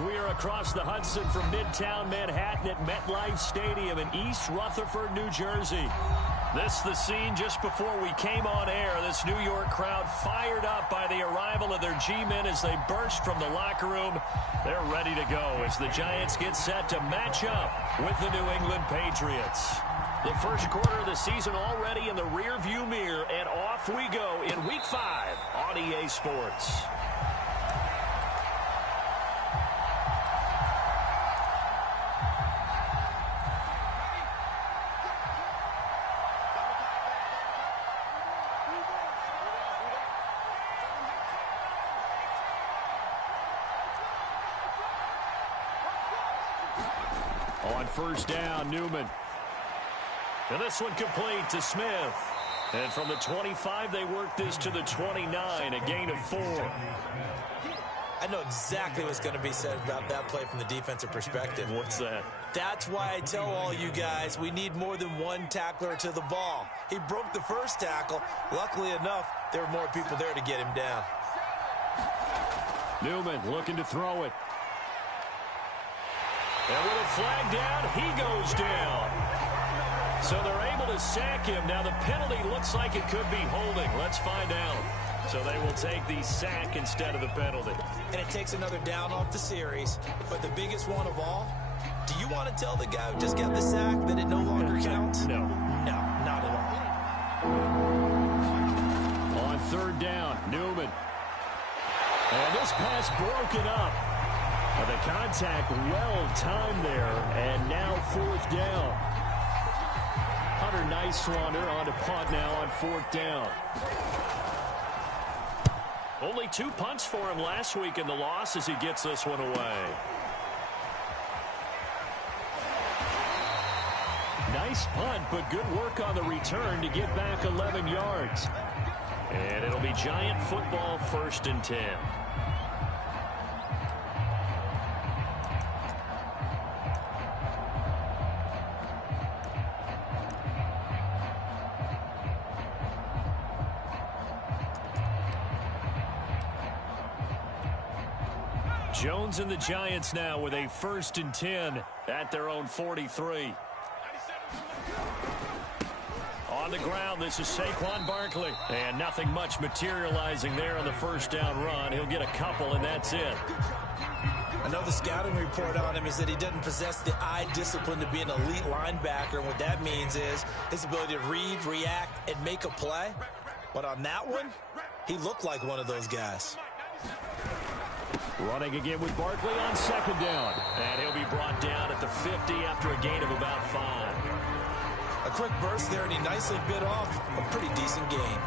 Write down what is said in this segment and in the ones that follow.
We are across the Hudson from Midtown Manhattan at MetLife Stadium in East Rutherford, New Jersey. This the scene just before we came on air. This New York crowd fired up by the arrival of their G-men as they burst from the locker room. They're ready to go as the Giants get set to match up with the New England Patriots. The first quarter of the season already in the rearview mirror, and off we go in Week 5 on EA Sports. On first down, Newman. And this one complete to Smith. And from the 25, they work this to the 29, a gain of 4. I know exactly what's going to be said about that play from the defensive perspective. What's that? That's why I tell all you guys we need more than one tackler to the ball. He broke the first tackle. Luckily enough, there were more people there to get him down. Newman looking to throw it. And with a flag down, he goes down. So they're able to sack him. Now the penalty looks like it could be holding. Let's find out. So they will take the sack instead of the penalty. And it takes another down off the series. But the biggest one of all, do you want to tell the guy who just got the sack that it no longer counts? No. No, not at all. On third down, Newman. And this pass broken up. The contact well timed there, and now fourth down. Hunter Nicewander on to punt now on fourth down. Only 2 punts for him last week in the loss as he gets this one away. Nice punt, but good work on the return to get back 11 yards. And it'll be Giant football, 1st and 10. Jones and the Giants now with a 1st and 10 at their own 43. On the ground, this is Saquon Barkley. And nothing much materializing there on the first down run. He'll get a couple, and that's it. I know the scouting report on him is that he doesn't possess the eye discipline to be an elite linebacker. And what that means is his ability to read, react, and make a play. But on that one, he looked like one of those guys. Running again with Barkley on second down. And he'll be brought down at the 50 after a gain of about 5. A quick burst there, and he nicely bit off a pretty decent gain.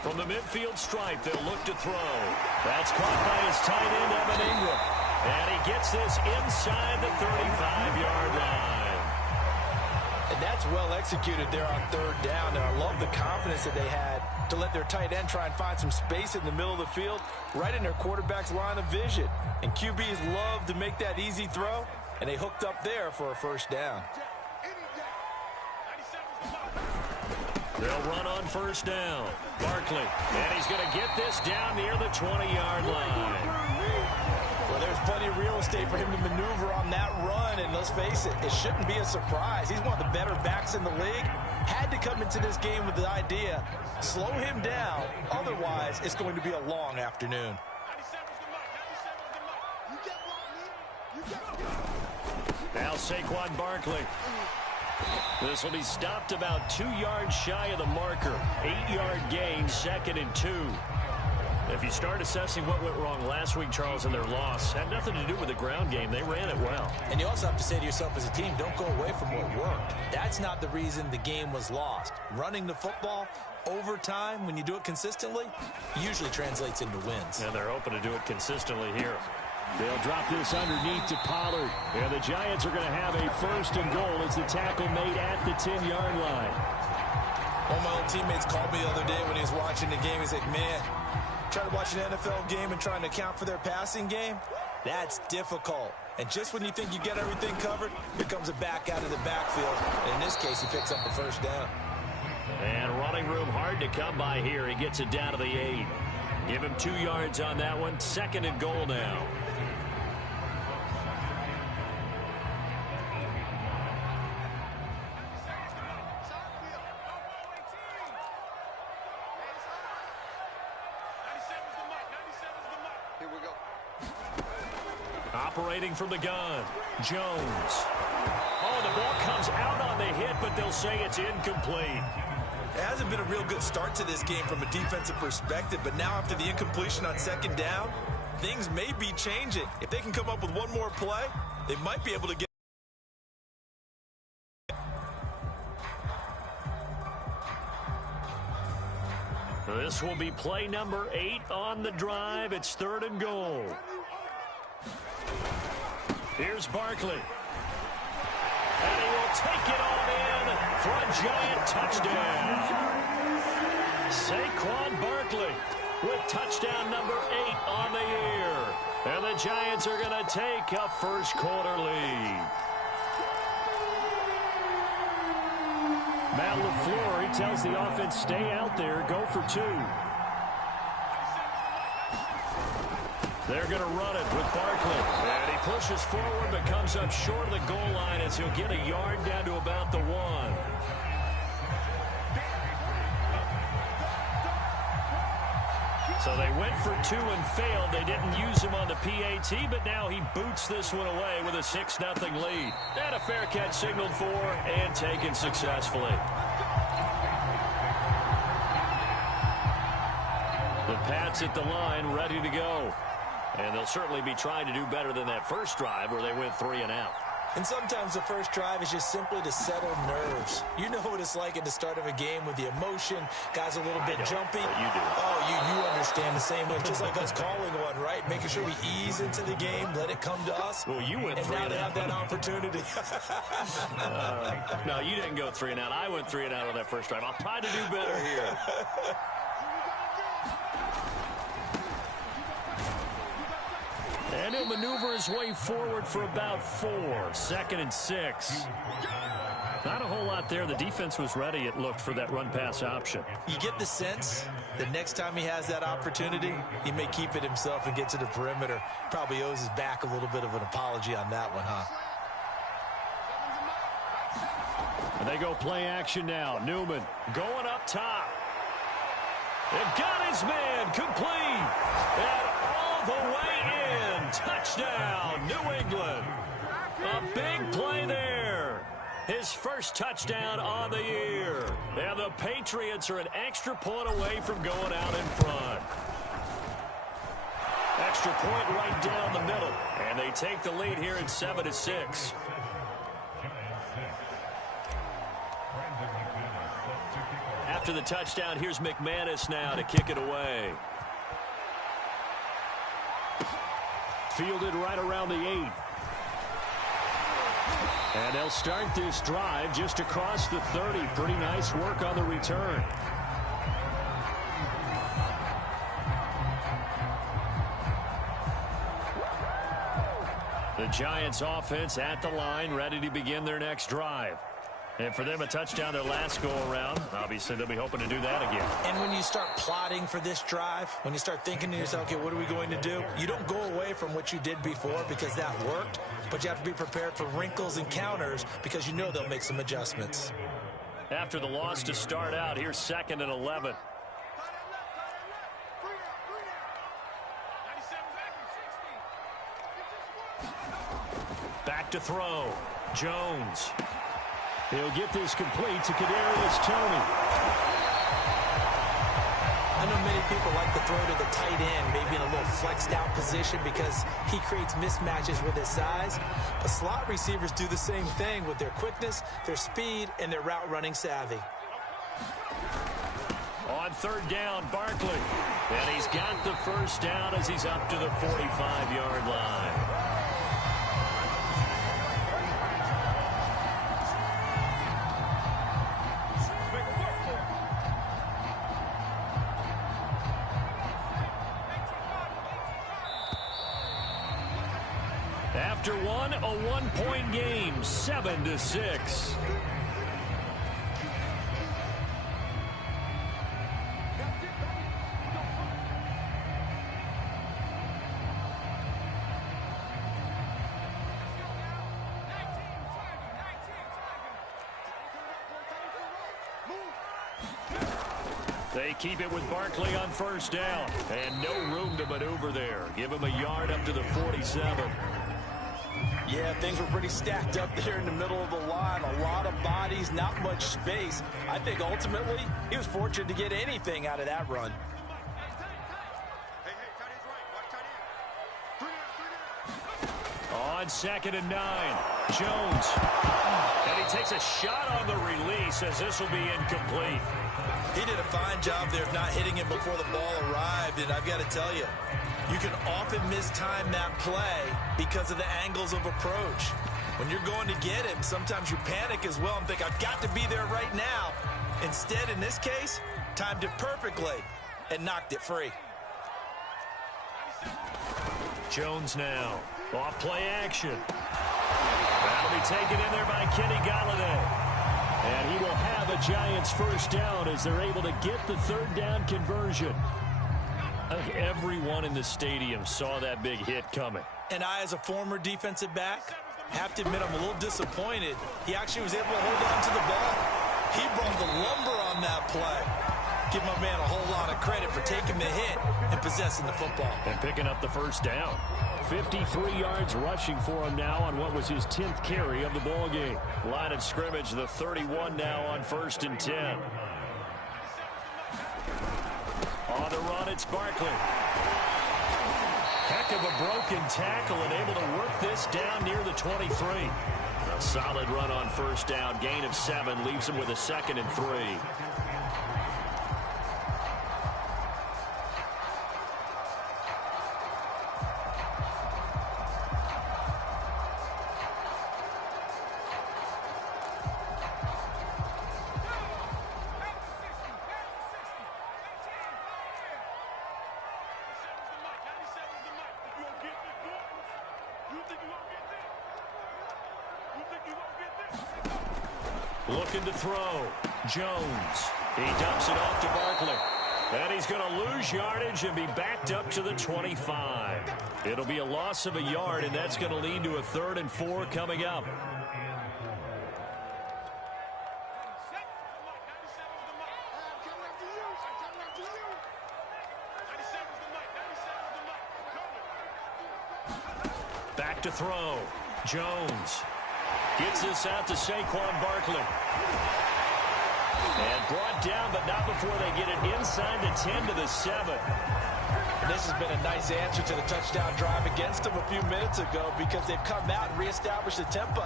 From the midfield stripe, they'll look to throw. That's caught by his tight end, Evan Ingram. And he gets this inside the 35-yard line. And that's well executed there on third down. And I love the confidence that they had to let their tight end try and find some space in the middle of the field, right in their quarterback's line of vision. And QBs love to make that easy throw, and they hooked up there for a first down. They'll run on first down. Barkley, and he's going to get this down near the 20-yard line. Well, there's plenty of real estate for him to maneuver on that run, and let's face it, it shouldn't be a surprise. He's one of the better backs in the league. Had to come into this game with the idea, slow him down, otherwise it's going to be a long afternoon. Now Saquon Barkley. This will be stopped about 2 yards shy of the marker. 8-yard gain, 2nd and 2. If you start assessing what went wrong last week, Charles, in their loss, had nothing to do with the ground game. They ran it well. And you also have to say to yourself as a team, don't go away from what worked. That's not the reason the game was lost. Running the football over time, when you do it consistently, usually translates into wins. And they're hoping to do it consistently here. They'll drop this underneath to Pollard. And the Giants are going to have a 1st and goal as the tackle made at the 10-yard line. One of my old teammates called me the other day when he was watching the game. He's like, man, trying to watch an NFL game and trying to account for their passing game, That's difficult. And just when you think you get everything covered, here comes a back out of the backfield. And in this case, he picks up a first down. And running room hard to come by here. He gets it down to the 8. Give him 2 yards on that one. 2nd and goal now. Operating from the gun, Jones. Oh, the ball comes out on the hit, but they'll say it's incomplete. It hasn't been a real good start to this game from a defensive perspective, but now after the incompletion on 2nd down, things may be changing. If they can come up with one more play, they might be able to get. This will be play number 8 on the drive. It's 3rd and goal. Here's Barkley. And he will take it on in for a giant touchdown. Saquon Barkley with touchdown number 8 on the year. And the Giants are going to take a first quarter lead. Matt LaFleur, he tells the offense, stay out there, go for 2. They're going to run it with Barkley. And he pushes forward but comes up short of the goal line as he'll get a yard down to about the 1. So they went for 2 and failed. They didn't use him on the PAT, but now he boots this one away with a 6-0 lead. And a fair catch signaled for and taken successfully. The Pats at the line, ready to go. And they'll certainly be trying to do better than that first drive where they went 3 and out. And sometimes the first drive is just simply to settle nerves. You know what it's like at the start of a game with the emotion. Guys a little bit jumpy. But you do. Oh, you understand the same way. Just like us calling one, right? Making sure we ease into the game, let it come to us. Well, you went 3 and out. And now they have that opportunity. No, you didn't go 3 and out. I went 3 and out on that first drive. I'll try to do better here. And he'll maneuver his way forward for about 4. 2nd and 6. Not a whole lot there. The defense was ready, it looked, for that run-pass option. You get the sense that next time he has that opportunity, he may keep it himself and get to the perimeter. Probably owes his back a little bit of an apology on that one, huh? And they go play action now. Newman going up top. It got his man complete. And all the way in. Touchdown, New England. A big play there. His first touchdown on the year. And the Patriots are an extra point away from going out in front. Extra point right down the middle. And they take the lead here at 7-6. After the touchdown, here's McManus now to kick it away. Fielded right around the 8. And they'll start this drive just across the 30. Pretty nice work on the return. The Giants offense at the line, ready to begin their next drive. And for them, a touchdown their last go-around. Obviously, they'll be hoping to do that again. And when you start plotting for this drive, when you start thinking to yourself, okay, what are we going to do? You don't go away from what you did before because that worked, but you have to be prepared for wrinkles and counters because you know they'll make some adjustments. After the loss to start out, here's 2nd and 11. Back to throw. Jones. He'll get this complete to Kadarius Toney. I know many people like to throw to the tight end, maybe in a little flexed out position because he creates mismatches with his size. But slot receivers do the same thing with their quickness, their speed, and their route running savvy. On 3rd down, Barkley. And he's got the first down as he's up to the 45-yard line. After one, a one-point game, 7-6. They keep it with Barkley on first down. And no room to maneuver there. Give him a yard up to the 47. Yeah, things were pretty stacked up there in the middle of the line. A lot of bodies, not much space. I think ultimately he was fortunate to get anything out of that run. On 2nd and 9, Jones. And he takes a shot on the release as this will be incomplete. He did a fine job there of not hitting him before the ball arrived, and I've got to tell you, you can often mistime that play because of the angles of approach. When you're going to get him, sometimes you panic as well and think, I've got to be there right now. Instead, in this case, timed it perfectly and knocked it free. Jones now. Off play action. That'll be taken in there by Kenny Galladay. And he will have a Giants first down as they're able to get the third down conversion. Everyone in the stadium saw that big hit coming. And I, as a former defensive back, have to admit I'm a little disappointed. He actually was able to hold on to the ball. He brought the lumber on that play. Give my man a whole lot of credit for taking the hit and possessing the football. And picking up the first down. 53 yards rushing for him now on what was his 10th carry of the ball game. Line of scrimmage, the 31 now on 1st and 10. On the run, it's Barkley. Heck of a broken tackle and able to work this down near the 23. A solid run on first down. Gain of 7 leaves him with a 2nd and 3. Looking to throw. Jones. He dumps it off to Barkley. And he's going to lose yardage and be backed up to the 25. It'll be a loss of a yard, and that's going to lead to a 3rd and 4 coming up. Back to throw. Jones. Gets this out to Saquon Barkley. And brought down, but not before they get it inside the 10 to the 7. This has been a nice answer to the touchdown drive against them a few minutes ago because they've come out and reestablished the tempo.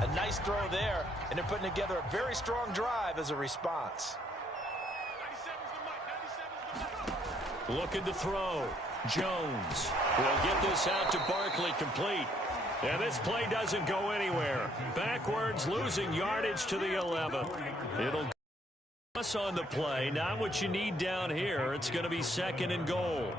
A nice throw there, and they're putting together a very strong drive as a response. Looking to throw. Jones will get this out to Barkley, complete. And this play doesn't go anywhere. Backwards, losing yardage to the 11. It'll us on the play. Not what you need down here. It's going to be 2nd and goal.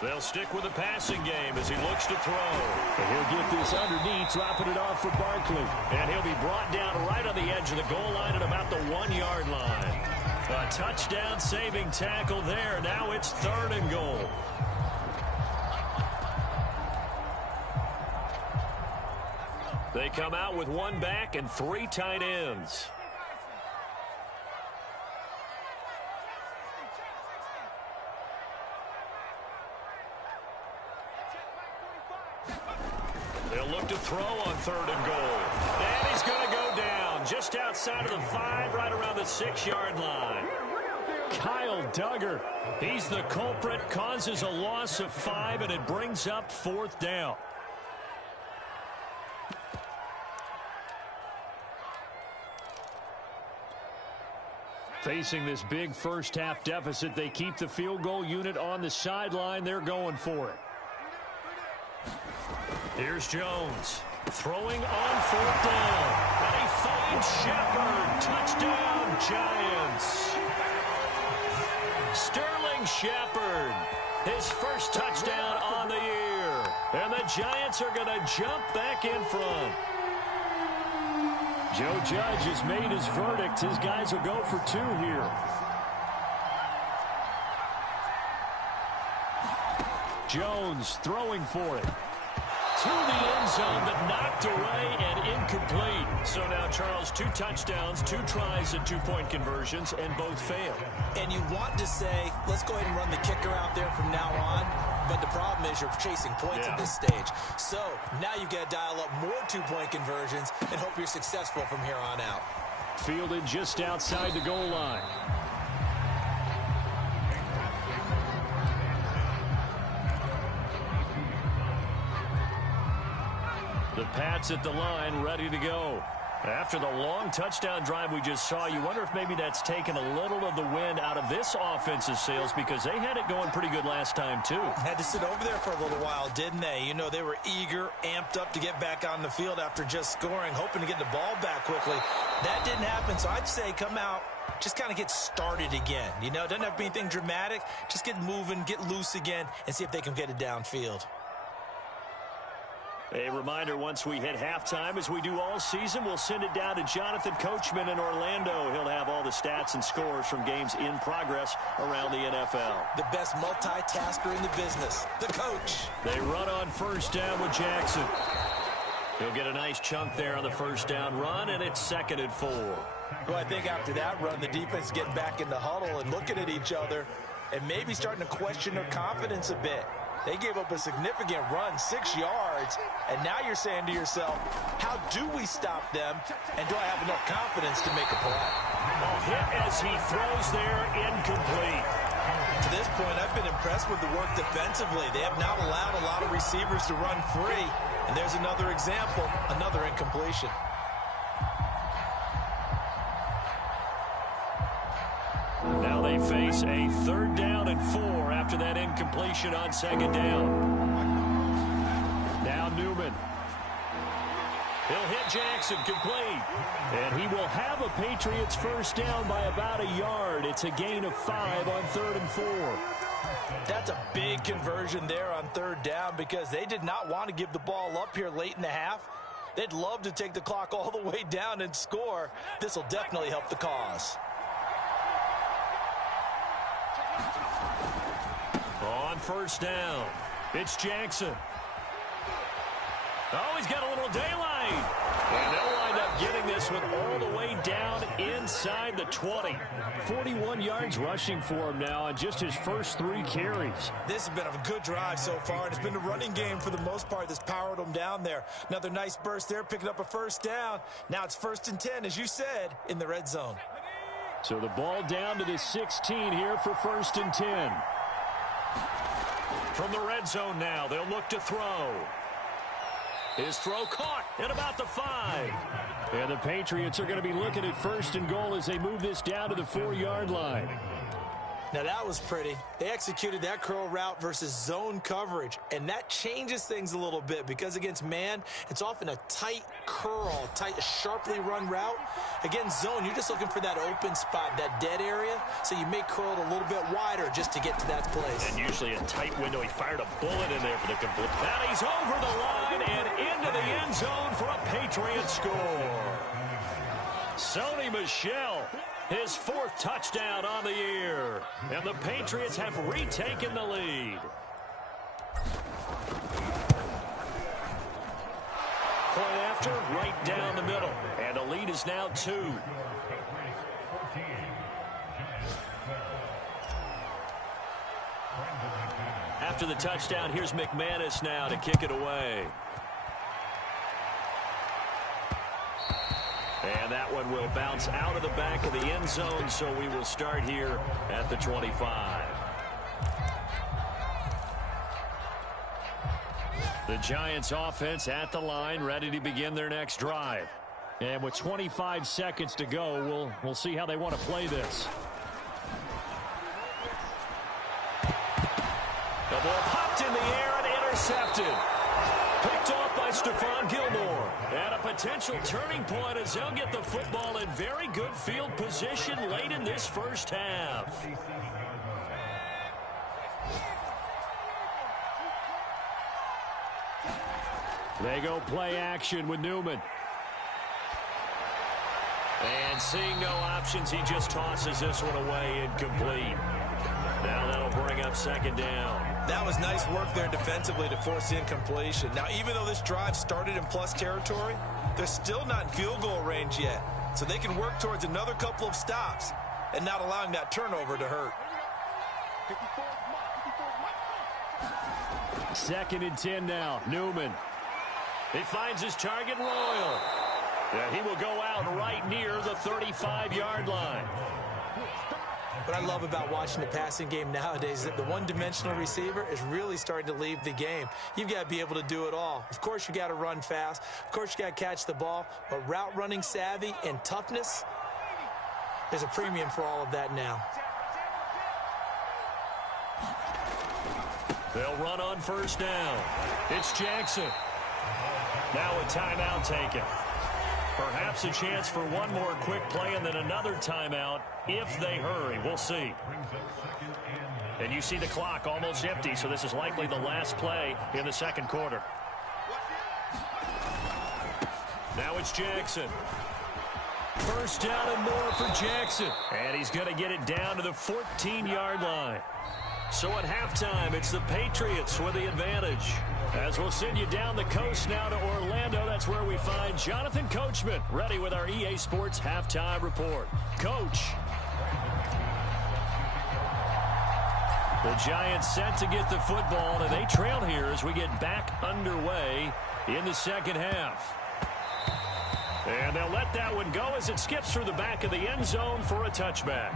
They'll stick with the passing game as he looks to throw. And he'll get this underneath, dropping it off for Barkley. And he'll be brought down right on the edge of the goal line at about the 1-yard line. A touchdown saving tackle there. Now it's 3rd and goal. They come out with 1 back and 3 tight ends. They'll look to throw on 3rd and goal. And he's going to go down just outside of the 5, right around the 6-yard line. Kyle Duggar, he's the culprit, causes a loss of 5, and it brings up 4th down. Facing this big first-half deficit, they keep the field goal unit on the sideline. They're going for it. Here's Jones. Throwing on fourth down. And he finds Shepard. Touchdown, Giants. Sterling Shepard. His first touchdown on the year. And the Giants are going to jump back in front. Joe Judge has made his verdict. His guys will go for two here. Jones throwing for it. To the end zone, but knocked away and incomplete. So now, Charles, 2 touchdowns, 2 tries at 2-point conversions, and both fail. And you want to say, let's go ahead and run the kicker out there from now on. But the problem is you're chasing points at this stage. So now you've got to dial up more 2-point conversions and hope you're successful from here on out. Fielded just outside the goal line. The Pats at the line, ready to go. After the long touchdown drive we just saw, you wonder if maybe that's taken a little of the wind out of this offensive sails, because they had it going pretty good last time, too. Had to sit over there for a little while, didn't they? You know, they were eager, amped up to get back on the field after just scoring, hoping to get the ball back quickly. That didn't happen, so I'd say come out, just kind of get started again. You know, it doesn't have to be anything dramatic. Just get moving, get loose again, and see if they can get it downfield. A reminder, once we hit halftime, as we do all season, we'll send it down to Jonathan Coachman in Orlando. He'll have all the stats and scores from games in progress around the NFL. The best multitasker in the business, the coach. They run on first down with Jackson. He'll get a nice chunk there on the first down run, and it's 2nd and 4. Well, I think after that run, the defense is getting back in the huddle and looking at each other and maybe starting to question their confidence a bit. They gave up a significant run, 6 yards, and now you're saying to yourself, how do we stop them, and do I have enough confidence to make a play? A hit as he throws there, incomplete. To this point, I've been impressed with the work defensively. They have not allowed a lot of receivers to run free, and there's another example, another incompletion. Now they face a 3rd down and 4 after that incompletion on 2nd down. Now Newman. He'll hit Jackson, complete. And he will have a Patriots first down by about a yard. It's a gain of 5 on 3rd and 4. That's a big conversion there on 3rd down, because they did not want to give the ball up here late in the half. They'd love to take the clock all the way down and score. This will definitely help the cause. On first down, it's Jackson. Oh, he's got a little daylight. And they'll wind up getting this one all the way down inside the 20. 41 yards rushing for him now on just his first 3 carries. This has been a good drive so far, and it's been the running game for the most part that's powered them down there. Another nice burst there, picking up a first down. Now it's 1st and 10, as you said, in the red zone. So the ball down to the 16 here for 1st and 10. From the red zone now, they'll look to throw. His throw caught at about the 5. And the Patriots are going to be looking at 1st and goal as they move this down to the 4-yard line. Now that was pretty. They executed that curl route versus zone coverage, and that changes things a little bit, because against man, it's often a tight curl, tight, sharply run route. Against zone, you're just looking for that open spot, that dead area, so you may curl it a little bit wider just to get to that place. And usually a tight window. He fired a bullet in there for the complete. Now he's over the line and into the end zone for a Patriot score. Sony Michel, his 4th touchdown on the year. And the Patriots have retaken the lead. Point after, right down the middle. And the lead is now 2. After the touchdown, here's McManus now to kick it away. And that one will bounce out of the back of the end zone, so we will start here at the 25. The Giants offense at the line, ready to begin their next drive. And with 25 seconds to go, we'll see how they want to play this. The ball popped in the air and intercepted. Picked off by Stephon Gilmore. And a potential turning point as they'll get the football in very good field position late in this first half. They go play action with Newman. And seeing no options, he just tosses this one away incomplete. Now that'll bring up second down. That was nice work there defensively to force the incompletion. Now, even though this drive started in plus territory, they're still not in field goal range yet. So they can work towards another couple of stops and not allowing that turnover to hurt. 2nd and 10 now. Newman. He finds his target, Royal. Yeah, he will go out right near the 35-yard line. What I love about watching the passing game nowadays is that the one-dimensional receiver is really starting to leave the game. You've got to be able to do it all. Of course, you got to run fast. Of course, you got to catch the ball. But route running savvy and toughness, there's a premium for all of that now. They'll run on first down. It's Jackson. Now a timeout taken. Perhaps a chance for one more quick play and then another timeout if they hurry. We'll see. And you see the clock almost empty, so this is likely the last play in the second quarter. Now it's Jackson. First down and more for Jackson. And he's going to get it down to the 14-yard line. So at halftime, it's the Patriots with the advantage. As we'll send you down the coast now to Orlando, that's where we find Jonathan Coachman, ready with our EA Sports Halftime Report. Coach. The Giants set to get the football, and they trail here as we get back underway in the second half. And they'll let that one go as it skips through the back of the end zone for a touchback.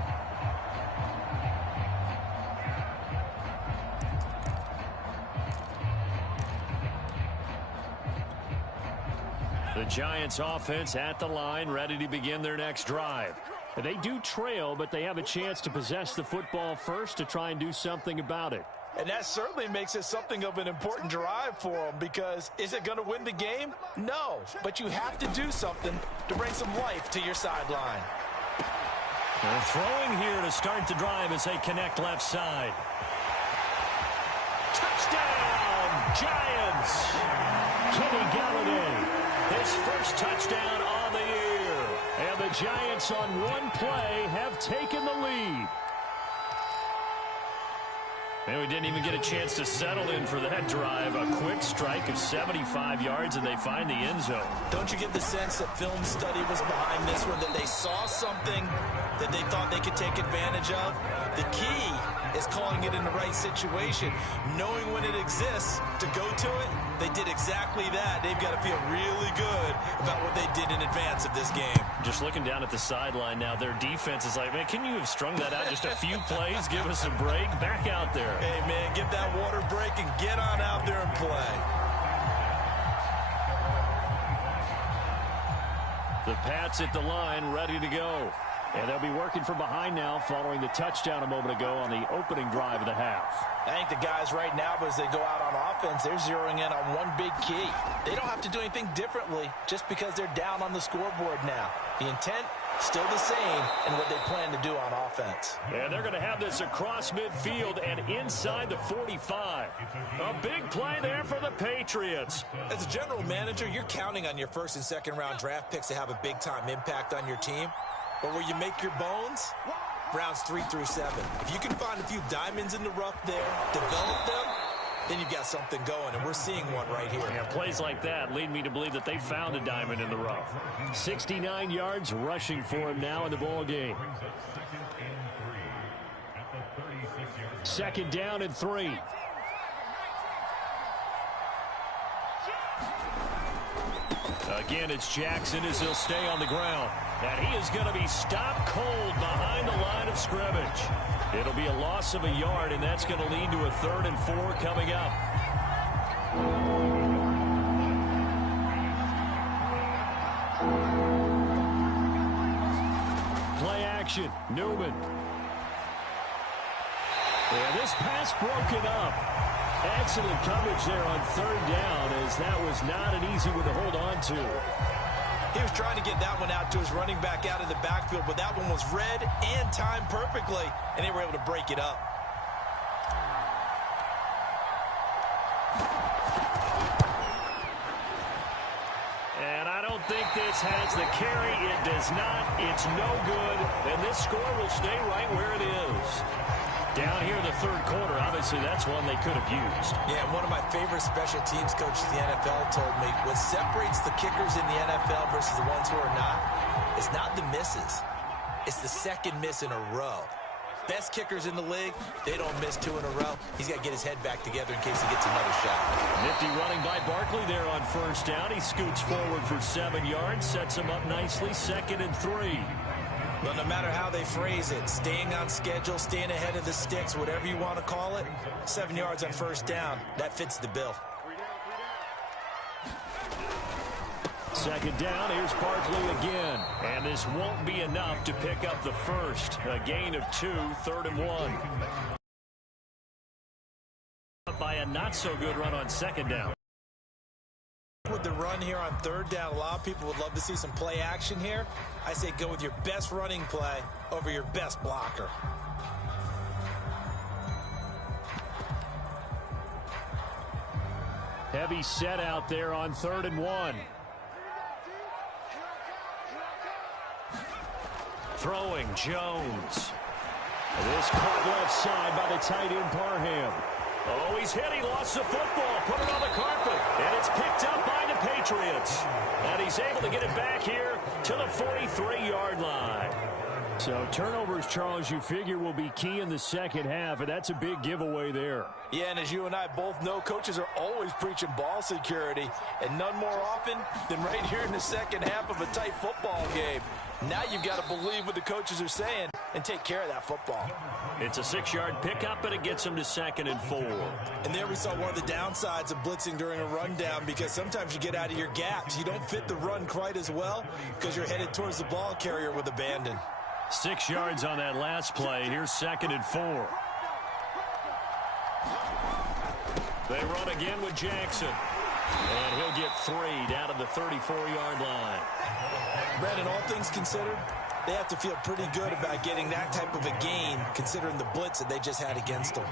The Giants offense at the line, ready to begin their next drive. They do trail, but they have a chance to possess the football first to try and do something about it. And that certainly makes it something of an important drive for them, because is it going to win the game? No, but you have to do something to bring some life to your sideline. They're throwing here to start the drive as they connect left side. Touchdown, Giants! Kenny Galladay. His first touchdown on the year. And the Giants on one play have taken the lead. And we didn't even get a chance to settle in for that drive. A quick strike of 75 yards, and they find the end zone. Don't you get the sense that film study was behind this one, that they saw something that they thought they could take advantage of? The key is calling it in the right situation, knowing when it exists to go to it. They did exactly that. They've got to feel really good about what they did in advance of this game. Just looking down at the sideline now, their defense is like, man, can you have strung that out just a few plays? Give us a break. Back out there. Hey, man, get that water break and get on out there and play. The Pats at the line, ready to go. And they'll be working from behind now following the touchdown a moment ago on the opening drive of the half. I think the guys right now, as they go out on offense, they're zeroing in on one big key. They don't have to do anything differently just because they're down on the scoreboard now. The intent, still the same in what they plan to do on offense. And they're going to have this across midfield and inside the 45. A big play there for the Patriots. As a general manager, you're counting on your first and second round draft picks to have a big-time impact on your team. But where you make your bones, rounds 3 through 7. If you can find a few diamonds in the rough there, develop them, then you've got something going, and we're seeing one right here. Yeah, plays like that lead me to believe that they found a diamond in the rough. 69 yards rushing for him now in the ball game. Second down and 3. Again, it's Jackson as he'll stay on the ground. And he is going to be stopped cold behind the line of scrimmage. It'll be a loss of a yard, and that's going to lead to a 3rd and 4 coming up. Play action, Newman. And this pass broken up. Excellent coverage there on third down, as that was not an easy one to hold on to. He was trying to get that one out to his running back out of the backfield, but that one was read and timed perfectly, and they were able to break it up. And I don't think this has the carry. It does not. It's no good. And this score will stay right where it is. Down here in the third quarter, obviously that's one they could have used. Yeah, one of my favorite special teams coaches in the NFL told me what separates the kickers in the NFL versus the ones who are not, it's not the misses. It's the second miss in a row. Best kickers in the league, they don't miss two in a row. He's got to get his head back together in case he gets another shot. Nifty running by Barkley there on first down. He scoots forward for 7 yards, sets him up nicely, 2nd and 3. Well, no matter how they phrase it, staying on schedule, staying ahead of the sticks, whatever you want to call it, 7 yards on first down, that fits the bill. 2nd down, here's Barkley again. And this won't be enough to pick up the first. A gain of 2, 3rd and 1. By a not-so-good run on 2nd down. With the run here on 3rd down, a lot of people would love to see some play action here. I say go with your best running play over your best blocker. Heavy set out there on 3rd and 1. Throwing Jones. This caught left side by the tight end Parham. Oh, he's hit. He lost the football. Put it on the carpet. And it's picked up by the Patriots. And he's able to get it back here to the 43-yard line. So turnovers, Charles, you figure will be key in the second half, and that's a big giveaway there. Yeah, and as you and I both know, coaches are always preaching ball security, and none more often than right here in the second half of a tight football game. Now you've got to believe what the coaches are saying and take care of that football. It's a 6-yard pickup, and it gets him to 2nd and 4. And there we saw one of the downsides of blitzing during a rundown, because sometimes you get out of your gaps. You don't fit the run quite as well because you're headed towards the ball carrier with abandon. 6 yards on that last play. Here's 2nd and 4. They run again with Jackson. And he'll get 3 down to the 34-yard line. Brandon, all things considered, they have to feel pretty good about getting that type of a gain, considering the blitz that they just had against them.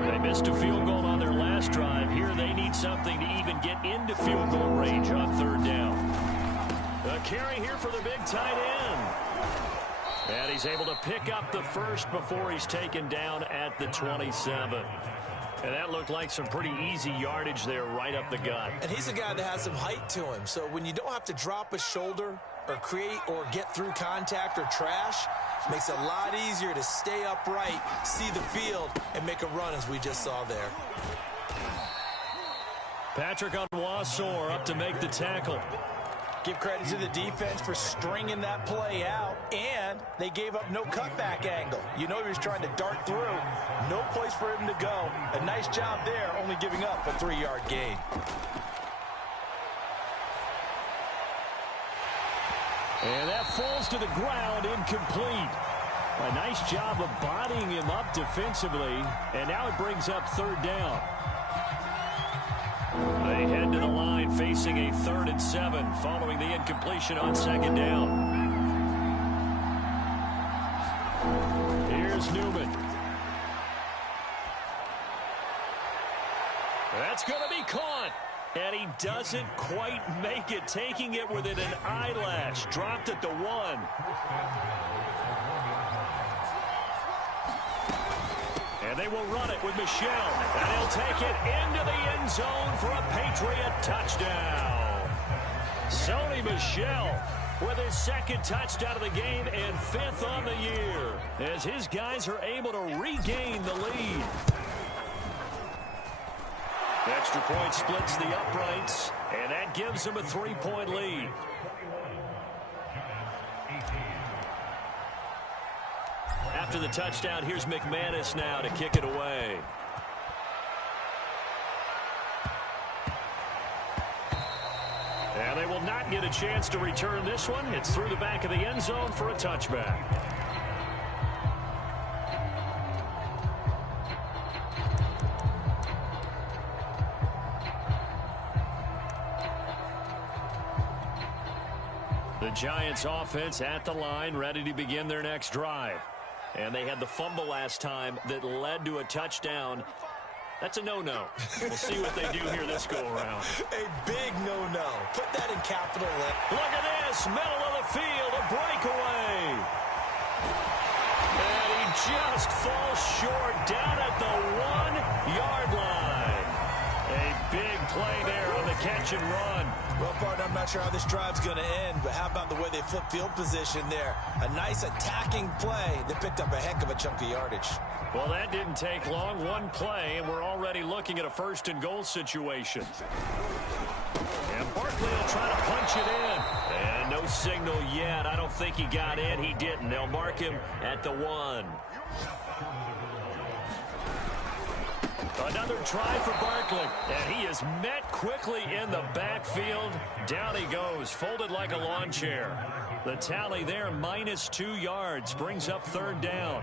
They missed a field goal on their last drive. Here they need something to even get into field goal range on 3rd down. A carry here for the big tight end. And he's able to pick up the first before he's taken down at the 27. And that looked like some pretty easy yardage there right up the gut. And he's a guy that has some height to him. So when you don't have to drop a shoulder or create or get through contact or trash, makes it a lot easier to stay upright, see the field, and make a run as we just saw there. Patrick Onwuasor up to make the tackle. Give credit to the defense for stringing that play out, and they gave up no cutback angle. You know he was trying to dart through. No place for him to go. A nice job there, only giving up a 3-yard gain. And that falls to the ground, incomplete. A nice job of bodying him up defensively, and now it brings up 3rd down. They head to the line facing a 3rd and 7 following the incompletion on 2nd down. Here's Newman. That's going to be caught. And he doesn't quite make it, taking it within an eyelash. Dropped at the 1. And they will run it with Michel. And he'll take it into the end zone for a Patriot touchdown. Sony Michel with his 2nd touchdown of the game and 5th on the year, as his guys are able to regain the lead. Extra point splits the uprights, and that gives them a 3-point lead. After the touchdown, here's McManus now to kick it away. And they will not get a chance to return this one. It's through the back of the end zone for a touchback. The Giants offense at the line, ready to begin their next drive. And they had the fumble last time that led to a touchdown. That's a no-no. We'll see what they do here this go-around. A big no-no. Put that in capital letters. Look at this. Middle of the field. A breakaway. And he just falls short down at the 1-yard line. A big play there on the catch and run. Well, partner, I'm not sure how this drive's going to end, but how about the way they flip field position there? A nice attacking play that picked up a heck of a chunk of yardage. Well, that didn't take long. One play, and we're already looking at a first-and-goal situation. And Barkley will try to punch it in. And no signal yet. I don't think he got in. He didn't. They'll mark him at the 1. Another try for Barkley. And he is met quickly in the backfield. Down he goes, folded like a lawn chair. The tally there, -2 yards, brings up 3rd down.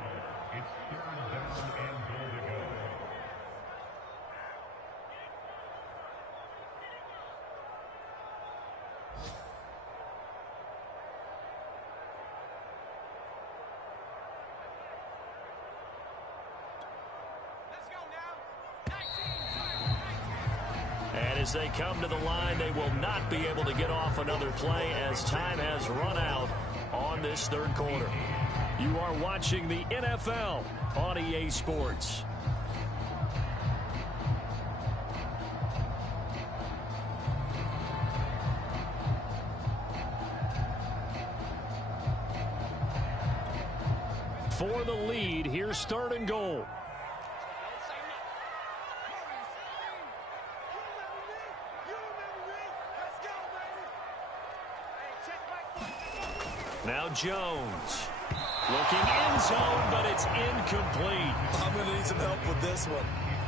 As they come to the line, they will not be able to get off another play as time has run out on this 3rd quarter. You are watching the NFL on EA Sports. For the lead, here's 3rd and goal. Now Jones. Looking end zone, but it's incomplete. I'm going to need some help with this one.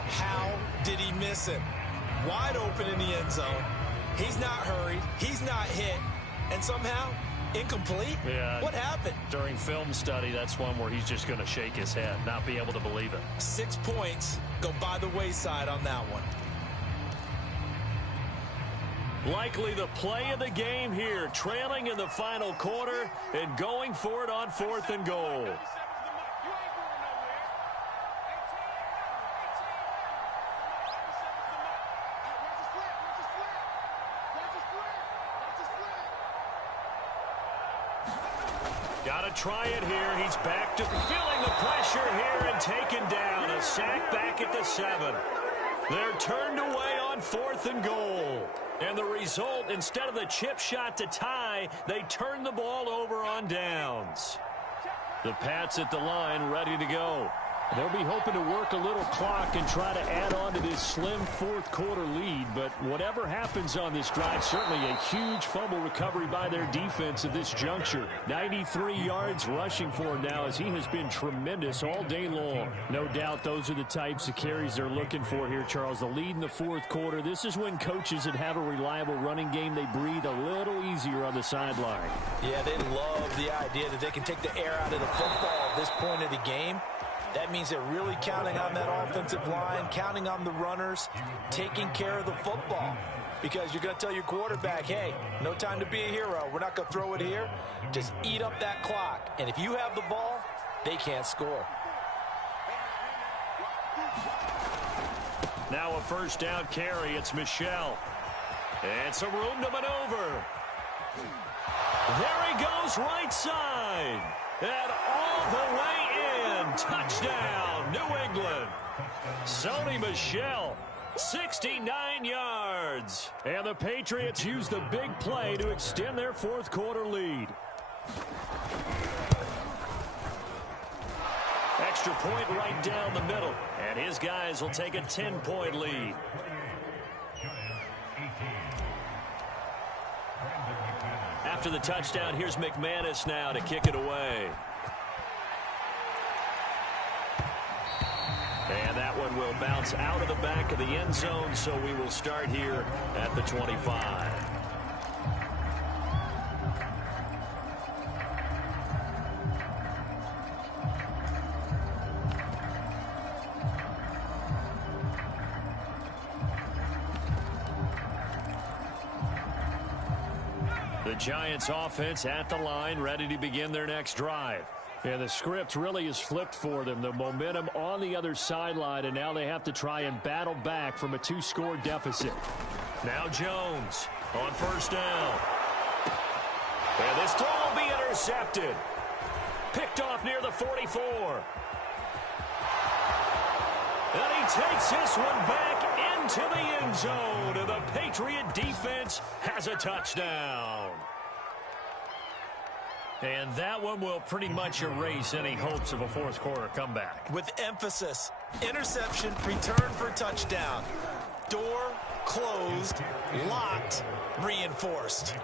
How did he miss him? Wide open in the end zone. He's not hurried. He's not hit. And somehow, incomplete? Yeah. What happened? During film study, that's one where he's just going to shake his head, not be able to believe it. 6 points go by the wayside on that one. Likely the play of the game here, trailing in the final quarter and going for it on 4th and goal. Got to try it here. He's back to feeling the pressure here and taken down. A sack back at the 7. They're turned away on 4th and goal. And the result, instead of the chip shot to tie, they turn the ball over on downs. The Pats at the line ready to go. They'll be hoping to work a little clock and try to add on to this slim 4th quarter lead. But whatever happens on this drive, certainly a huge fumble recovery by their defense at this juncture. 93 yards rushing for him now as he has been tremendous all day long. No doubt those are the types of carries they're looking for here, Charles. The lead in the 4th quarter. This is when coaches that have a reliable running game, they breathe a little easier on the sideline. Yeah, they love the idea that they can take the air out of the football at this point of the game. That means they're really counting on that offensive line, counting on the runners, taking care of the football. Because you're going to tell your quarterback, hey, no time to be a hero. We're not going to throw it here. Just eat up that clock. And if you have the ball, they can't score. Now a 1st down carry. It's Michel. And some room to maneuver. There he goes, right side. And all the way in. Touchdown, New England. Sony Michel, 69 yards. And the Patriots use the big play to extend their 4th quarter lead. Extra point right down the middle. And his guys will take a 10-point lead. After the touchdown, here's McManus now to kick it away. And that one will bounce out of the back of the end zone, so we will start here at the 25. The Giants offense at the line, ready to begin their next drive. And the script really is flipped for them. The momentum on the other sideline, and now they have to try and battle back from a 2-score deficit. Now Jones on first down. And this throw will be intercepted. Picked off near the 44. And he takes this one back into the end zone. And the Patriot defense has a touchdown. And that one will pretty much erase any hopes of a fourth-quarter comeback. With emphasis, interception, return for touchdown. Door closed, locked, reinforced.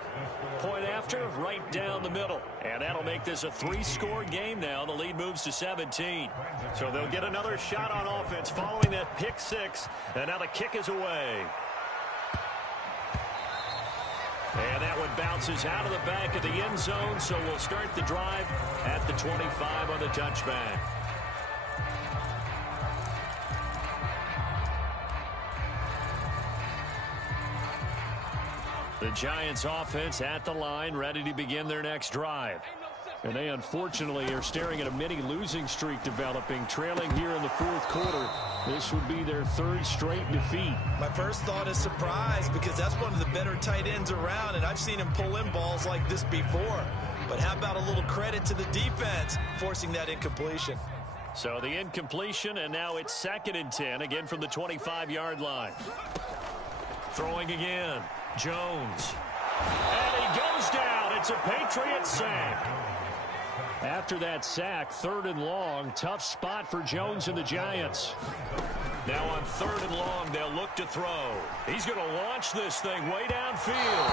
Point after, right down the middle. And that'll make this a 3-score game now. The lead moves to 17. So they'll get another shot on offense following that pick six. And now the kick is away. And that one bounces out of the back of the end zone, so we'll start the drive at the 25 on the touchback. The Giants offense at the line, ready to begin their next drive. And they unfortunately are staring at a mini losing streak developing, trailing here in the fourth quarter. This would be their 3rd straight defeat. My first thought is surprise, because that's one of the better tight ends around, and I've seen him pull in balls like this before. But how about a little credit to the defense forcing that incompletion? So the incompletion, and now it's 2nd and 10, again from the 25-yard line. Throwing again, Jones. And he goes down. It's a Patriot sack. After that sack, 3rd and long, tough spot for Jones and the Giants. Now on 3rd and long, they'll look to throw. He's going to launch this thing way downfield.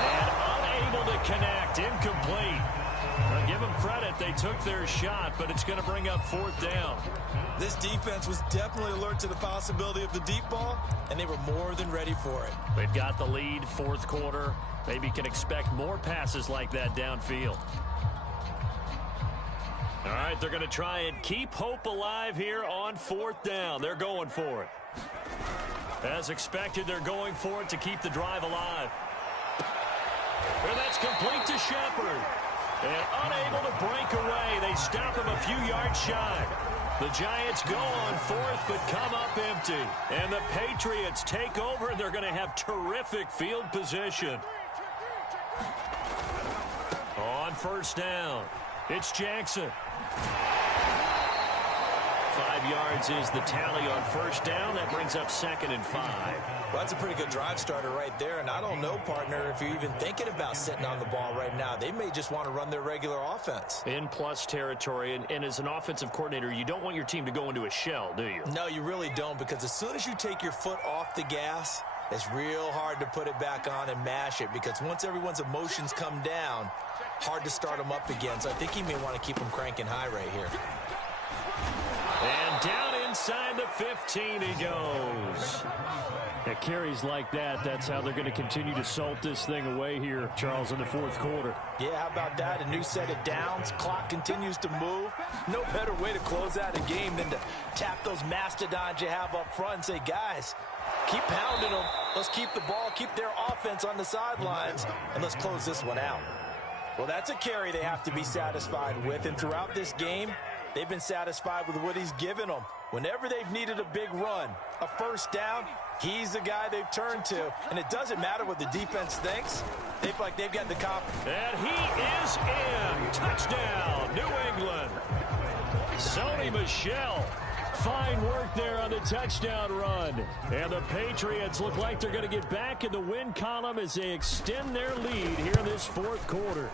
And unable to connect, incomplete. Now give them credit, they took their shot, but it's going to bring up 4th down. This defense was definitely alert to the possibility of the deep ball, and they were more than ready for it. They've got the lead, 4th quarter. Maybe can expect more passes like that downfield. All right, they're going to try and keep hope alive here on 4th down. They're going for it. As expected, they're going for it to keep the drive alive. And that's complete to Shepard. And unable to break away. They stop him a few yards shy. The Giants go on 4th, but come up empty. And the Patriots take over, and they're going to have terrific field position. On 1st down, it's Jackson. 5 yards is the tally on 1st down. That brings up 2nd and 5. Well, that's a pretty good drive starter right there. And I don't know, partner, if you're even thinking about sitting on the ball right now. They may just want to run their regular offense. In plus territory. And as an offensive coordinator, you don't want your team to go into a shell, do you? No, you really don't, because as soon as you take your foot off the gas, it's real hard to put it back on and mash it, because once everyone's emotions come down, hard to start them up again. So I think he may want to keep them cranking high right here. And down inside the 15 he goes. At carries like that, that's how they're going to continue to salt this thing away here, Charles, in the 4th quarter. Yeah, how about that? A new set of downs. Clock continues to move. No better way to close out a game than to tap those mastodons you have up front and say, guys, keep pounding them. Let's keep the ball, keep their offense on the sidelines, and let's close this one out. Well, that's a carry they have to be satisfied with, and throughout this game, they've been satisfied with what he's given them. Whenever they've needed a big run, a 1st down, he's the guy they've turned to. And it doesn't matter what the defense thinks. They feel like they've got the confidence. And he is in. Touchdown, New England. Sony Michel. Fine work there on the touchdown run. And the Patriots look like they're going to get back in the win column as they extend their lead here in this 4th quarter.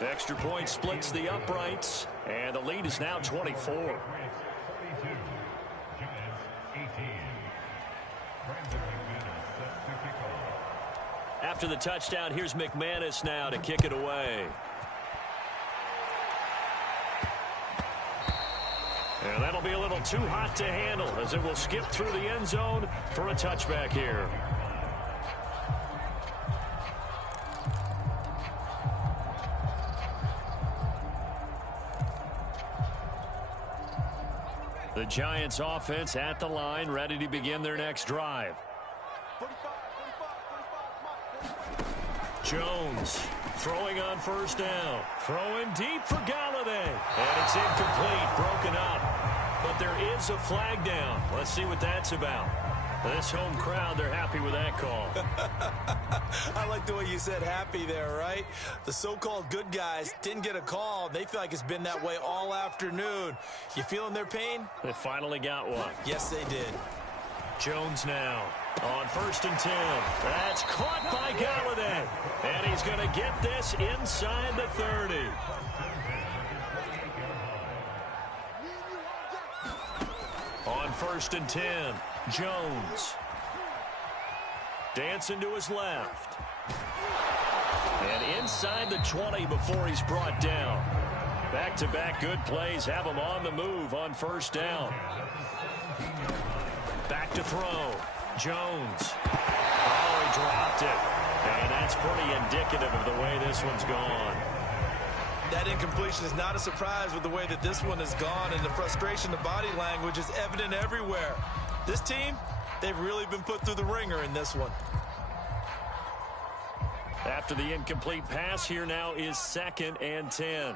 The extra point splits the uprights, and the lead is now 24. After the touchdown, here's McManus now to kick it away. And that'll be a little too hot to handle as it will skip through the end zone for a touchback here. The Giants offense at the line, ready to begin their next drive. Jones throwing on first down. Throwing deep for Galladay. And it's incomplete, broken up. But there is a flag down. Let's see what that's about. This home crowd, they're happy with that call. I like the way you said happy there, right? The so-called good guys didn't get a call. They feel like it's been that way all afternoon. You feeling their pain? They finally got one. Yes, they did. Jones now on 1st and 10. That's caught by Galladay. And he's going to get this inside the 30. On 1st and 10, Jones. Dancing to his left. And inside the 20 before he's brought down. Back-to-back good plays have him on the move on first down. Back to throw. Jones. Oh, he dropped it. And that's pretty indicative of the way this one's gone. That incompletion is not a surprise with the way that this one has gone, and the frustration, the body language is evident everywhere. This team, they've really been put through the ringer in this one. After the incomplete pass, here now is 2nd and 10.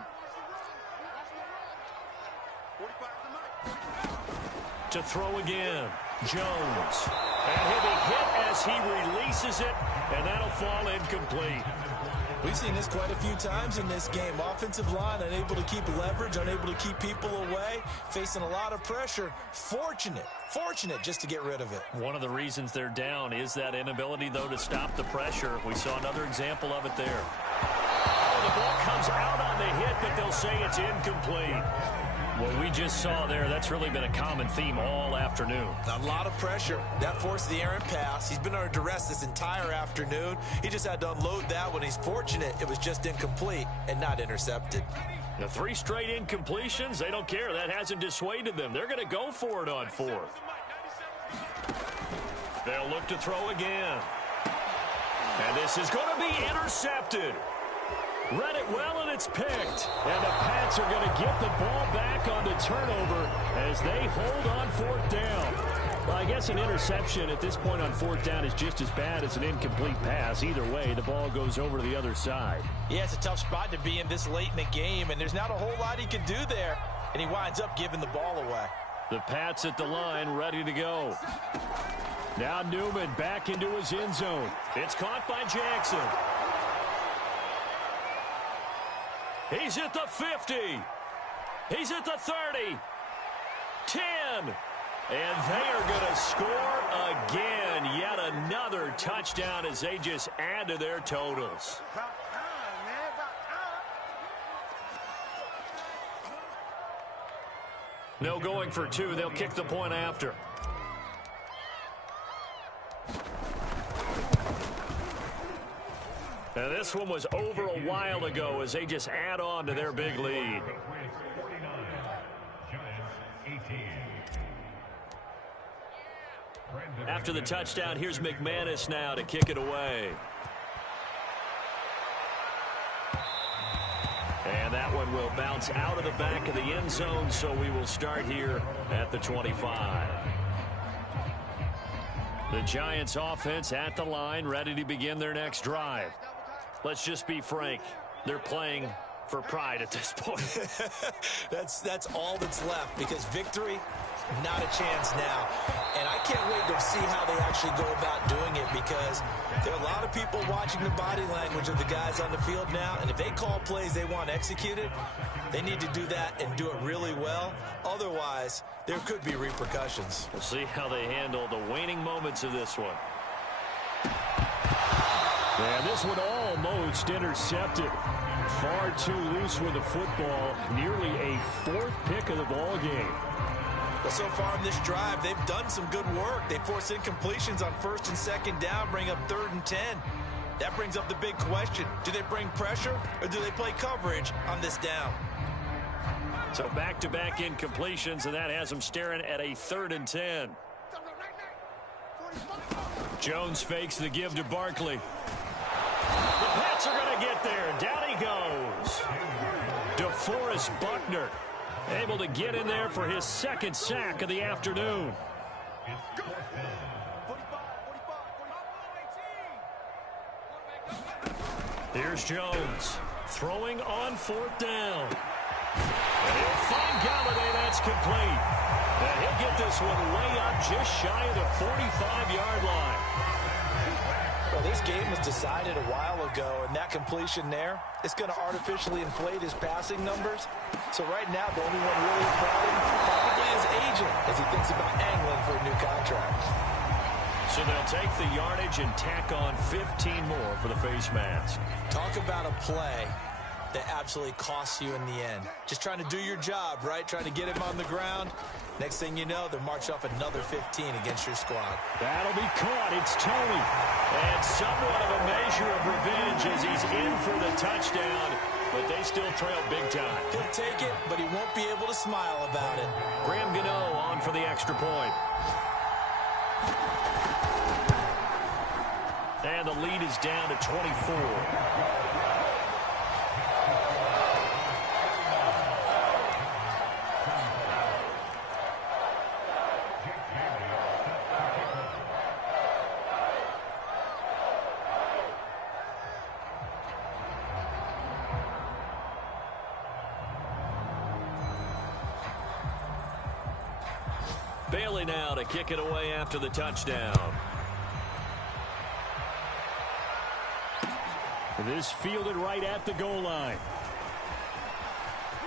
To throw again, Jones. And he'll be hit as he releases it, and that'll fall incomplete. We've seen this quite a few times in this game. Offensive line unable to keep leverage, unable to keep people away, facing a lot of pressure. Fortunate just to get rid of it. One of the reasons they're down is that inability, though, to stop the pressure. We saw another example of it there. Oh, the ball comes out on the hit, but they'll say it's incomplete. What we just saw there, that's really been a common theme all afternoon. A lot of pressure. That forced the errant pass. He's been under duress this entire afternoon. He just had to unload that when he's fortunate. It was just incomplete and not intercepted. The 3 straight incompletions, they don't care. That hasn't dissuaded them. They're going to go for it on 4th. They'll look to throw again. And this is going to be intercepted. Read it well, and it's picked. And the Pats are going to get the ball back on the turnover as they hold on 4th down. Well, I guess an interception at this point on 4th down is just as bad as an incomplete pass. Either way, the ball goes over to the other side. Yeah, it's a tough spot to be in this late in the game, and there's not a whole lot he can do there. And he winds up giving the ball away. The Pats at the line, ready to go. Now Newman back into his end zone. It's caught by Jackson. He's at the 50. He's at the 30. 10. And they are going to score again. Yet another touchdown as they just add to their totals. No going for 2. They'll kick the point after. Now this one was over a while ago as they just add on to their big lead. After the touchdown, here's McManus now to kick it away. And that one will bounce out of the back of the end zone, so we will start here at the 25. The Giants offense at the line, ready to begin their next drive. Let's just be frank. They're playing for pride at this point. That's all that's left, because victory, not a chance now. And I can't wait to see how they actually go about doing it, because there are a lot of people watching the body language of the guys on the field now, and if they call plays they want executed, they need to do that and do it really well. Otherwise, there could be repercussions. We'll see how they handle the waning moments of this one. And this one almost intercepted. Far too loose with the football. Nearly a 4th pick of the ball game. Well, so far in this drive, they've done some good work. They force incompletions on 1st and 2nd down, bring up 3rd and 10. That brings up the big question. Do they bring pressure, or do they play coverage on this down? So back-to-back incompletions, and that has them staring at a 3rd and 10. Jones fakes the give to Barkley. The Pats are going to get there. Down he goes. DeForest Buckner able to get in there for his 2nd sack of the afternoon. Here's Jones throwing on 4th down. And he'll find Galladay. That's complete. And he'll get this one way up just shy of the 45-yard line. Well, this game was decided a while ago, and that completion there, it's going to artificially inflate his passing numbers. So right now, the only one really applauding probably his agent as he thinks about angling for a new contract. So they'll take the yardage and tack on 15 more for the face mask. Talk about a play that absolutely costs you in the end. Just trying to do your job, right? Trying to get him on the ground. Next thing you know, they'll march off another 15 against your squad. That'll be caught. It's Tony. And somewhat of a measure of revenge as he's in for the touchdown, but they still trail big time. He'll take it, but he won't be able to smile about it. Graham Gano on for the extra point. And the lead is down to 24. Bailey now to kick it away after the touchdown. This fielded right at the goal line.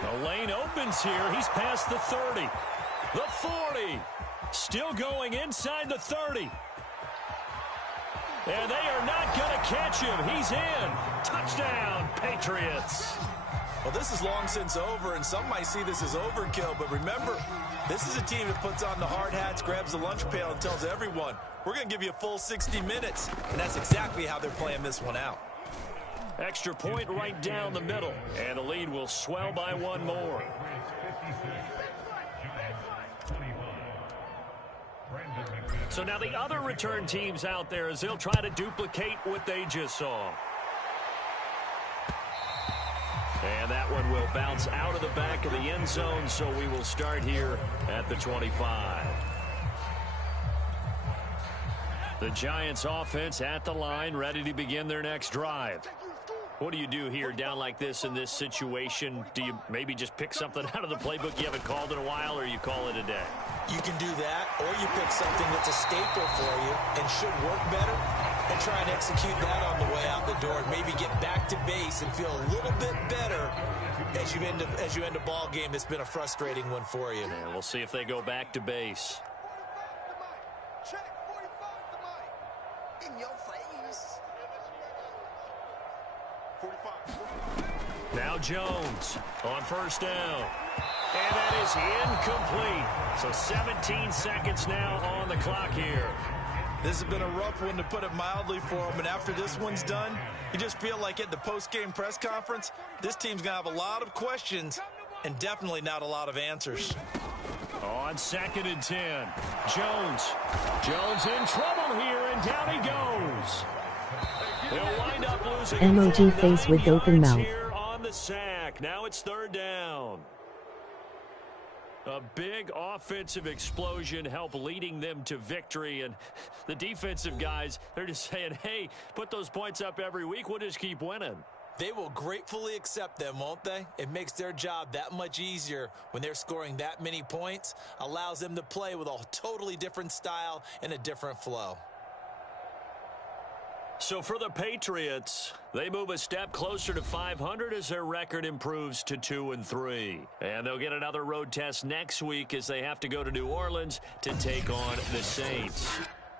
The lane opens here. He's past the 30. The 40. Still going inside the 30. And they are not going to catch him. He's in. Touchdown, Patriots. Well, this is long since over, and some might see this as overkill. But remember, this is a team that puts on the hard hats, grabs the lunch pail, and tells everyone, we're going to give you a full 60 minutes. And that's exactly how they're playing this one out. Extra point right down the middle. And the lead will swell by one more. So now the other return teams out there as they'll try to duplicate what they just saw. And that one will bounce out of the back of the end zone, so we will start here at the 25. The Giants offense at the line, ready to begin their next drive. What do you do here down like this in this situation? Do you maybe just pick something out of the playbook you haven't called in a while, or you call it a day? You can do that, or you pick something that's a staple for you and should work better and try and execute that on the way out the door and maybe get back to base and feel a little bit better as you end a ball game that's been a frustrating one for you. Yeah, we'll see if they go back to base. Check 45 in your face. 45. Now Jones on first down. And that is incomplete. So 17 seconds now on the clock here. This has been a rough one, to put it mildly, for him. And after this one's done, you just feel like at the post-game press conference, this team's going to have a lot of questions and definitely not a lot of answers. On 2nd and 10, Jones in trouble here, and down he goes. He'll wind up losing emoji face with open mouth here on the sack. Now it's 3rd down. A big offensive explosion helped leading them to victory, and the defensive guys, they're just saying, hey, put those points up every week, we'll just keep winning. They will gratefully accept them, won't they? It makes their job that much easier when they're scoring that many points, allows them to play with a totally different style and a different flow. So for the Patriots, they move a step closer to 500 as their record improves to 2-3. And they'll get another road test next week as they have to go to New Orleans to take on the Saints.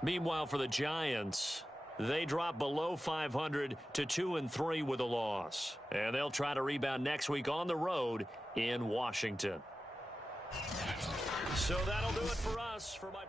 Meanwhile, for the Giants, they drop below 500 to 2-3 with a loss. And they'll try to rebound next week on the road in Washington. So that'll do it for us. For my